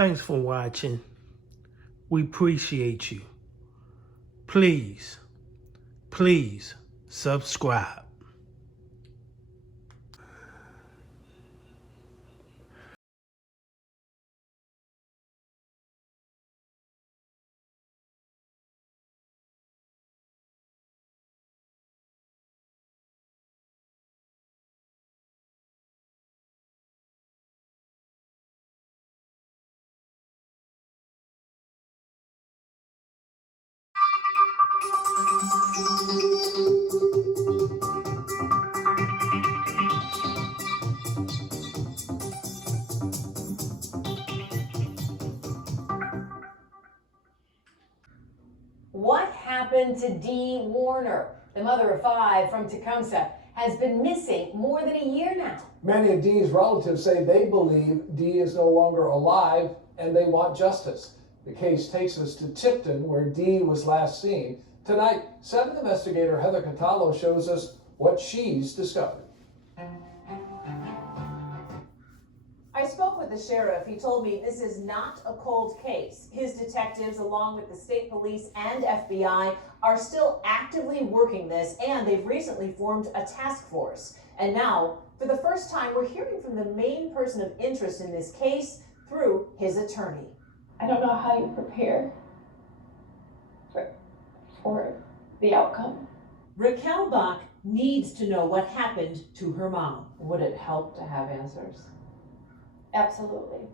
Thanks for watching. We appreciate you. Please subscribe. What happened to Dee Warner? The mother of 5 from Tecumseh has been missing more than a year now. Many of Dee's relatives say they believe Dee is no longer alive and they want justice. The case takes us to Tipton, where Dee was last seen. Tonight, 7 investigator Heather Catallo shows us what she's discovered. I spoke with the sheriff. He told me this is not a cold case. His detectives, along with the state police and FBI, are still actively working this, and they've recently formed a task force. And now, for the first time, we're hearing from the main person of interest in this case through his attorney. I don't know how you prepare for the outcome. Raquel Bach needs to know what happened to her mom. Would it help to have answers, Absolutely.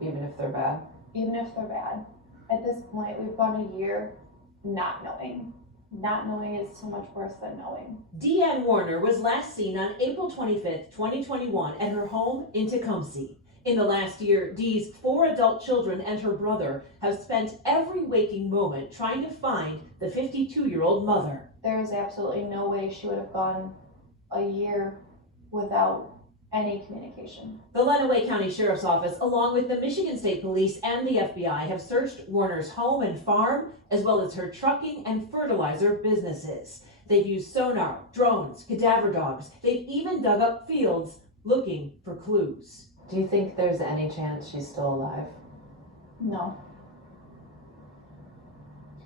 even if they're bad? Even if they're bad. At this point, we've gone a year not knowing. Not knowing is so much worse than knowing. Deanne Warner was last seen on April 25th, 2021 at her home in Tecumseh. In the last year, Dee's 4 adult children and her brother have spent every waking moment trying to find the 52-year-old mother. There is absolutely no way she would have gone a year without any communication. The Lenawee County Sheriff's Office, along with the Michigan State Police and the FBI, have searched Warner's home and farm, as well as her trucking and fertilizer businesses. They've used sonar, drones, cadaver dogs. They've even dug up fields looking for clues. Do you think there's any chance she's still alive? No.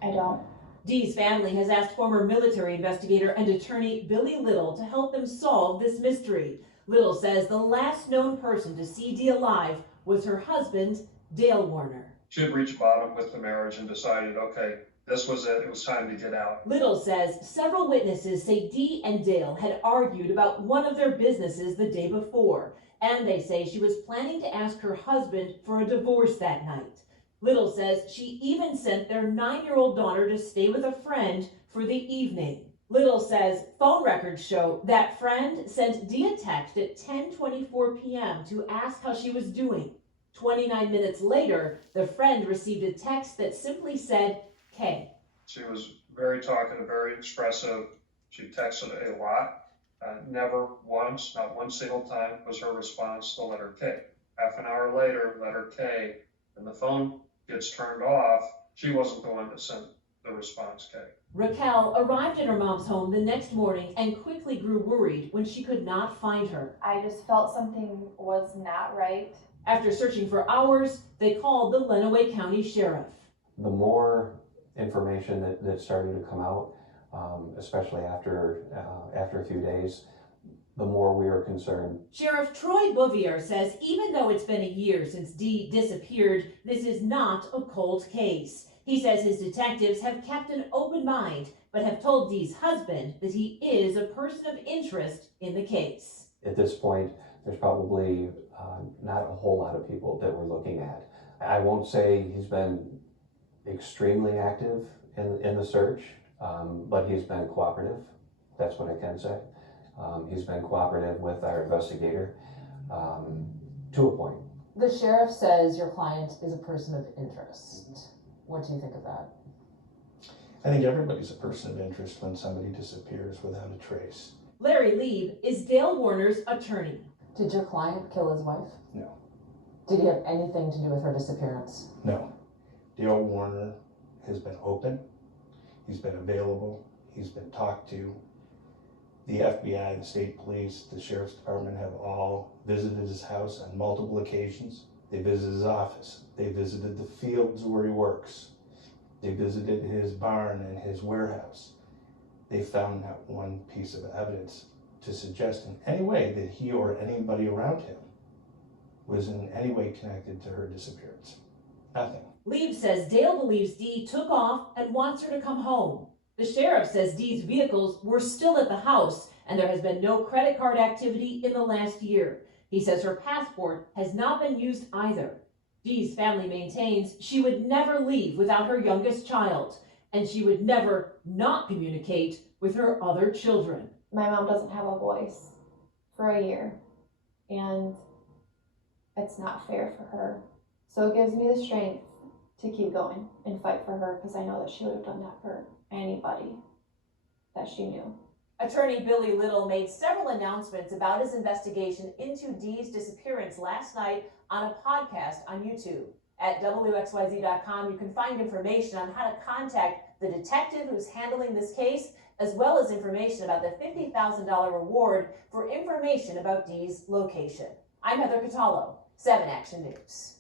I don't. Dee's family has asked former military investigator and attorney Billy Little to help them solve this mystery. Little says the last known person to see Dee alive was her husband, Dale Warner. She had reached bottom with the marriage and decided, okay, this was it. It was time to get out. Little says several witnesses say Dee and Dale had argued about one of their businesses the day before, and they say she was planning to ask her husband for a divorce that night. Little says she even sent their 9-year-old daughter to stay with a friend for the evening. Little says phone records show that friend sent Dee a text at 10:24 p.m. to ask how she was doing. 29 minutes later, the friend received a text that simply said, K. She was very talkative, very expressive. She texted a lot. Never once, not one single time, was her response the letter K. Half an hour later, letter K, and the phone gets turned off. She wasn't the one that sent the response K. Raquel arrived at her mom's home the next morning and quickly grew worried when she could not find her. I just felt something was not right. After searching for hours, they called the Lenawee County Sheriff. The more information that started to come out, especially after a few days, the more we were concerned. Sheriff Troy Bouvier says even though it's been a year since Dee disappeared, this is not a cold case. He says his detectives have kept an open mind, but have told Dee's husband that he is a person of interest in the case. At this point, there's probably not a whole lot of people that we're looking at. I won't say he's been extremely active in the search, but he's been cooperative. That's what I can say. He's been cooperative with our investigator to a point. The sheriff says your client is a person of interest. What do you think of that? I think everybody's a person of interest when somebody disappears without a trace. Larry Lieb is Dale Warner's attorney. Did your client kill his wife? No. Did he have anything to do with her disappearance? No. Dale Warner has been open. He's been available. He's been talked to. The FBI, the state police, the sheriff's department have all visited his house on multiple occasions. They visited his office. They visited the fields where he works. They visited his barn and his warehouse. They found not one piece of evidence to suggest in any way that he or anybody around him was in any way connected to her disappearance. Nothing. Lieb says Dale believes Dee took off and wants her to come home. The sheriff says Dee's vehicles were still at the house and there has been no credit card activity in the last year. He says her passport has not been used either. Dee's family maintains she would never leave without her youngest child, and she would never not communicate with her other children. My mom doesn't have a voice for a year, and it's not fair for her. So it gives me the strength to keep going and fight for her, because I know that she would have done that for anybody that she knew. Attorney Billy Little made several announcements about his investigation into Dee's disappearance last night on a podcast on YouTube. At WXYZ.com, you can find information on how to contact the detective who's handling this case, as well as information about the $50,000 reward for information about Dee's location. I'm Heather Catallo, 7 Action News.